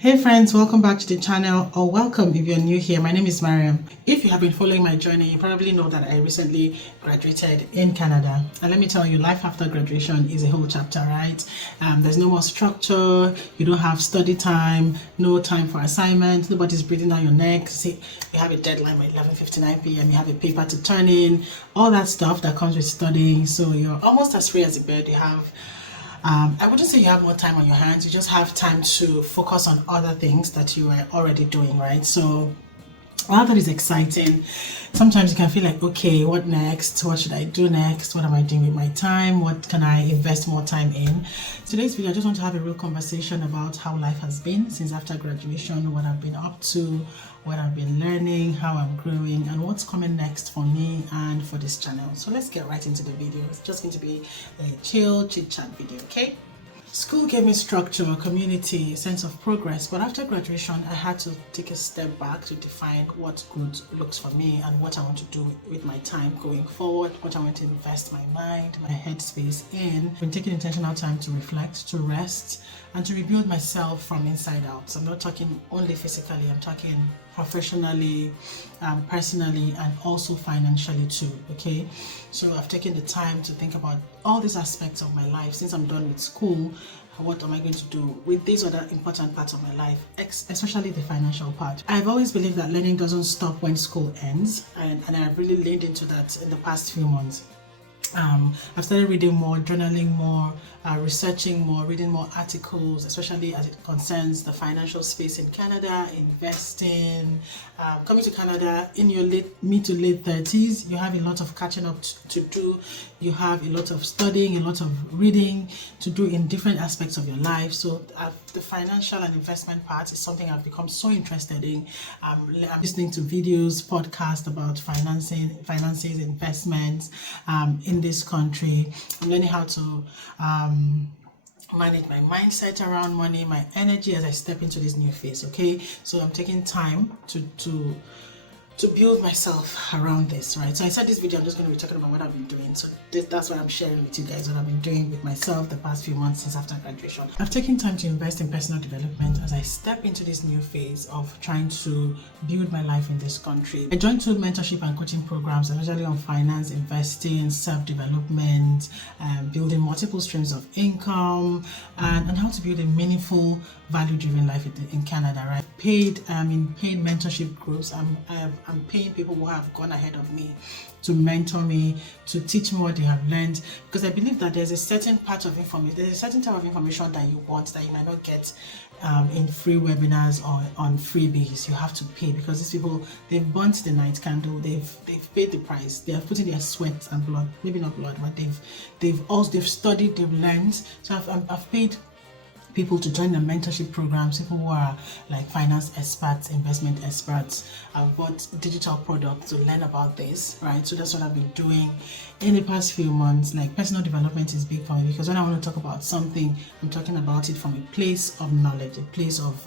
Hey friends, welcome back to the channel, or welcome if you're new here. My name is Mariam. If you have been following my journey, you probably know that I recently graduated in Canada. And let me tell you, life after graduation is a whole chapter, right? There's no more structure, you don't have study time, no time for assignments, nobody's breathing down your neck. See, you have a deadline by 11:59 p.m., you have a paper to turn in, all that stuff that comes with studying. So you're almost as free as a bird. You have I wouldn't say you have more time on your hands, you just have time to focus on other things that you were already doing, right? So while that is exciting, sometimes you can feel like, okay, what next? What should I do next? What am I doing with my time? What can I invest more time in? Today's video, I just want to have a real conversation about how life has been since after graduation, what I've been up to, what I've been learning, how I'm growing, and what's coming next for me and for this channel. So let's get right into the video. It's just going to be a chill chit chat video, okay? School gave me structure, community, sense of progress, but after graduation, I had to take a step back to define what good looks for me and what I want to do with my time going forward, what I want to invest my mind, my headspace in. I've been taking intentional time to reflect, to rest, and to rebuild myself from inside out. So I'm not talking only physically, I'm talking professionally, personally, and also financially too, okay? So I've taken the time to think about all these aspects of my life. Since I'm done with school, what am I going to do with these other important parts of my life, especially the financial part? I've always believed that learning doesn't stop when school ends, and I've really leaned into that in the past few months. I've started reading more, journaling more, researching more, reading more articles, especially as it concerns the financial space in Canada, investing. Coming to Canada in your mid to late 30s, you have a lot of catching up to do. You have a lot of studying, a lot of reading to do in different aspects of your life. So the financial and investment part is something I've become so interested in. I'm listening to videos, podcasts about finances, investments in this country. I'm learning how to manage my mindset around money, my energy as I step into this new phase, okay? So I'm taking time to build myself around this, right? So I said this video, I'm just going to be talking about what I've been doing. So that's what I'm sharing with you guys, what I've been doing with myself the past few months since after graduation. I've taken time to invest in personal development as I step into this new phase of trying to build my life in this country. I joined 2 mentorship and coaching programs, especially on finance, investing, self-development, building multiple streams of income, and how to build a meaningful, value-driven life in Canada, right? I'm in paid mentorship groups. I'm paying people who have gone ahead of me to mentor me, to teach me what they have learned, because I believe that there's a certain part of information, there's a certain type of information that you want that you might not get in free webinars or on freebies. You have to pay, because these people, they've burnt the night candle, they've paid the price, they have put in their sweat and blood, maybe not blood, but they've studied, they've learned. So I've paid people to join the mentorship programs, people who are like finance experts, investment experts. I've bought digital products to learn about this, right? So that's what I've been doing in the past few months. Like, personal development is big for me, because when I want to talk about something, I'm talking about it from a place of knowledge, a place of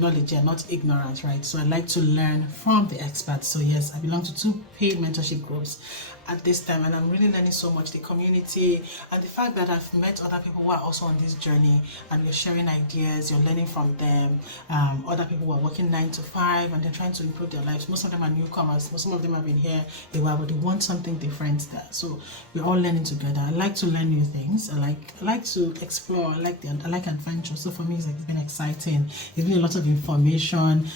knowledge and not ignorance, right? So I like to learn from the experts. So yes, I belong to 2 paid mentorship groups at this time, and I'm really learning so much. The community and the fact that I've met other people who are also on this journey, and you're sharing ideas, you're learning from them. Other people who are working 9 to 5 and they're trying to improve their lives. Most of them are newcomers, some of them have been here a while, but they want something different there. So we're all learning together. I like to learn new things. I like to explore. I like adventure. So for me, it's been exciting. It's been a lot of information.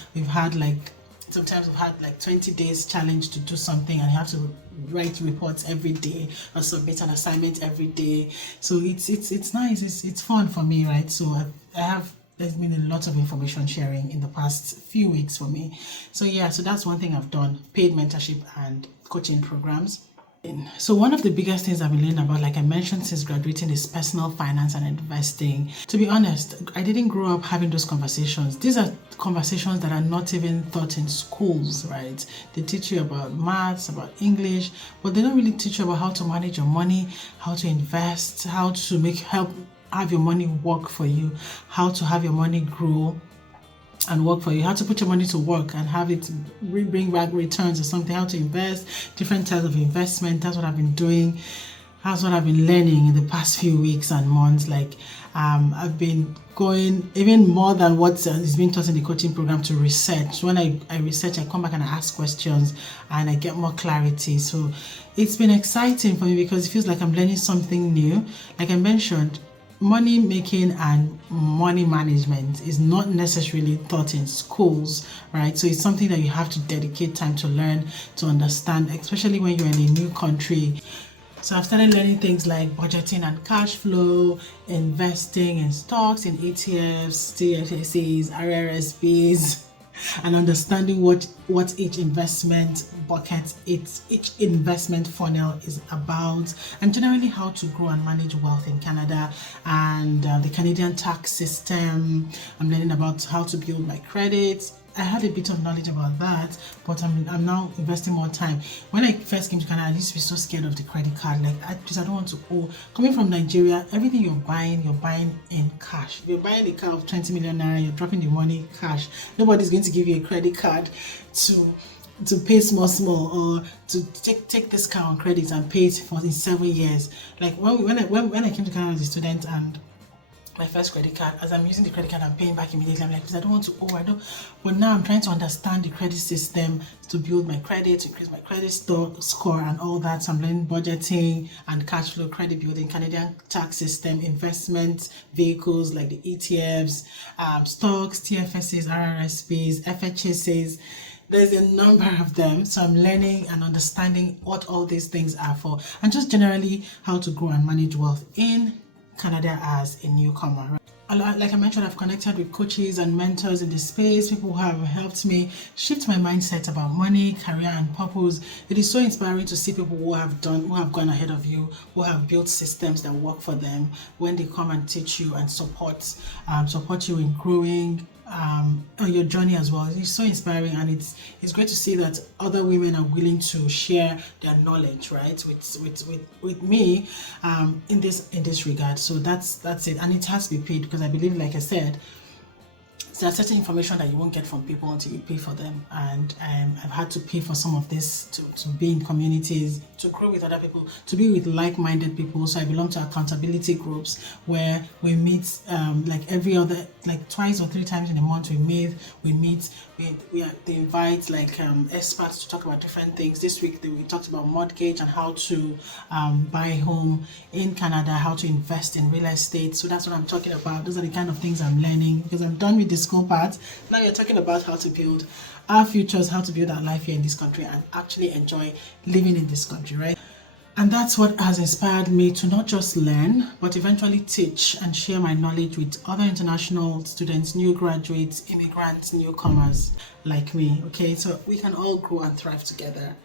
Sometimes we've had like 20 days challenge to do something, and you have to write reports every day or submit an assignment every day. So it's nice. It's fun for me, right? So there's been a lot of information sharing in the past few weeks for me. So yeah, so that's one thing I've done: paid mentorship and coaching programs. So one of the biggest things I've been learning about, like I mentioned, since graduating, is personal finance and investing. To be honest, I didn't grow up having those conversations. These are conversations that are not even taught in schools, right? They teach you about maths, about English, but they don't really teach you about how to manage your money, how to invest, how to have your money work for you, how to have your money grow and work for you, how to put your money to work and have it bring back returns or something, how to invest, different types of investment. That's what I've been doing. That's what I've been learning in the past few weeks and months. Like I've been going even more than what is being taught in the coaching program to research. When I research, I come back and I ask questions and I get more clarity. So it's been exciting for me because it feels like I'm learning something new. Like I mentioned, money making and money management is not necessarily taught in schools, right? So it's something that you have to dedicate time to learn, to understand, especially when you're in a new country. So I've started learning things like budgeting and cash flow, investing in stocks, in ETFs, TFSAs, RRSPs, and understanding what each investment bucket, each investment funnel is about, and generally how to grow and manage wealth in Canada and the Canadian tax system. I'm learning about how to build my credit. I had a bit of knowledge about that, but I'm now investing more time. When I first came to Canada, I used to be so scared of the credit card. Like I don't want to owe. Coming from Nigeria, everything you're buying in cash. If you're buying a car of 20 million naira, you're dropping the money cash. Nobody's going to give you a credit card to pay small or to take this car on credit and pay it in 7 years. Like when I came to Canada as a student and my first credit card, as I'm using the credit card, I'm paying back immediately. I'm like, because I don't want to owe, but now I'm trying to understand the credit system to build my credit, to increase my credit score and all that. So I'm learning budgeting and cash flow, credit building, Canadian tax system, investment vehicles like the ETFs, stocks, TFSAs, RRSPs, FHSAs. There's a number of them, so I'm learning and understanding what all these things are for, and just generally how to grow and manage wealth in Canada as a newcomer. Like I mentioned, I've connected with coaches and mentors in the space, people who have helped me shift my mindset about money, career, and purpose. It is so inspiring to see people who have gone ahead of you, who have built systems that work for them, when they come and teach you and support you in growing on your journey as well. It's so inspiring, and it's great to see that other women are willing to share their knowledge, right, with me in this regard. So that's it, and it has to be paid, because I believe, like I said, there's certain information that you won't get from people until you pay for them, and I've had to pay for some of this to be in communities, to grow with other people, to be with like-minded people. So I belong to accountability groups where we meet like twice or 3 times in a month. They invite experts to talk about different things. This week we talked about mortgage and how to buy a home in Canada, how to invest in real estate. So that's what I'm talking about. Those are the kind of things I'm learning, because I'm done with the school part. Now we're talking about how to build our futures, how to build our life here in this country and actually enjoy living in this country, right? And that's what has inspired me to not just learn, but eventually teach and share my knowledge with other international students, new graduates, immigrants, newcomers like me, okay? So we can all grow and thrive together.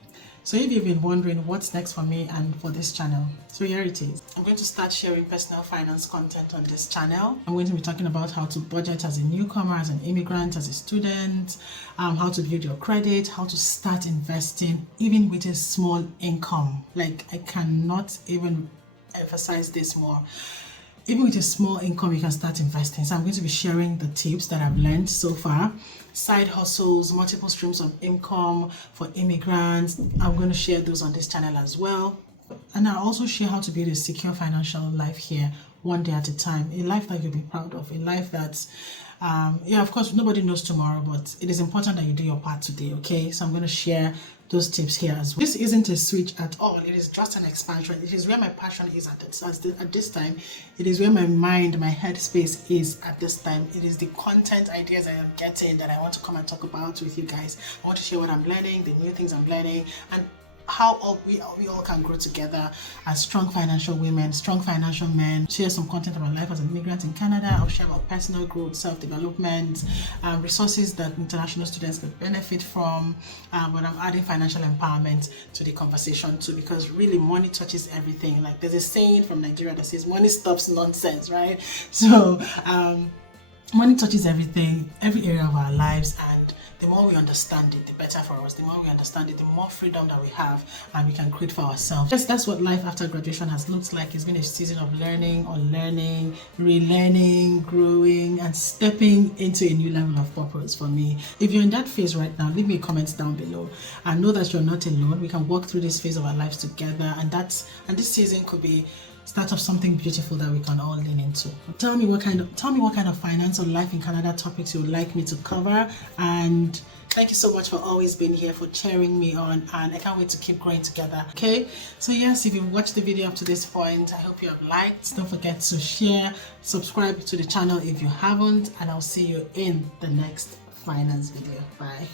So if you've been wondering what's next for me and for this channel, so here it is. I'm going to start sharing personal finance content on this channel. I'm going to be talking about how to budget as a newcomer, as an immigrant, as a student, how to build your credit, how to start investing, even with a small income. Like, I cannot even emphasize this more. Even with a small income, you can start investing. So I'm going to be sharing the tips that I've learned so far. Side hustles, multiple streams of income for immigrants. I'm going to share those on this channel as well. And I'll also share how to build a secure financial life here, one day at a time. A life that you'll be proud of. A life that's, of course, nobody knows tomorrow, but it is important that you do your part today, okay? So I'm going to share those tips here as well. This isn't a switch at all. It is just an expansion. It is where my passion is at this time. It is where my mind, my headspace is at this time. It is the content ideas I am getting that I want to come and talk about with you guys. I want to share what I'm learning, the new things I'm learning, and how we all can grow together as strong financial women, strong financial men. Share some content about life as an immigrant in Canada. I'll share about personal growth, self-development, resources that international students could benefit from. But I'm adding financial empowerment to the conversation too, because really money touches everything. Like, there's a saying from Nigeria that says money stops nonsense, right? So Money touches everything, every area of our lives, and the more we understand it, the better for us. The more we understand it, the more freedom that we have and we can create for ourselves. That's what life after graduation has looked like. It's been a season of learning, unlearning, relearning, growing, and stepping into a new level of purpose for me. If you're in that phase right now, leave me a comment down below and know that you're not alone. We can walk through this phase of our lives together, and this season could be start of something beautiful that we can all lean into. Tell me what kind of finance or life in Canada topics you would like me to cover, and thank you so much for always being here, for cheering me on, and I can't wait to keep growing together. Okay, so yes, if you've watched the video up to this point, I hope you have liked. Don't forget to share, subscribe to the channel if you haven't, and I'll see you in the next finance video. Bye.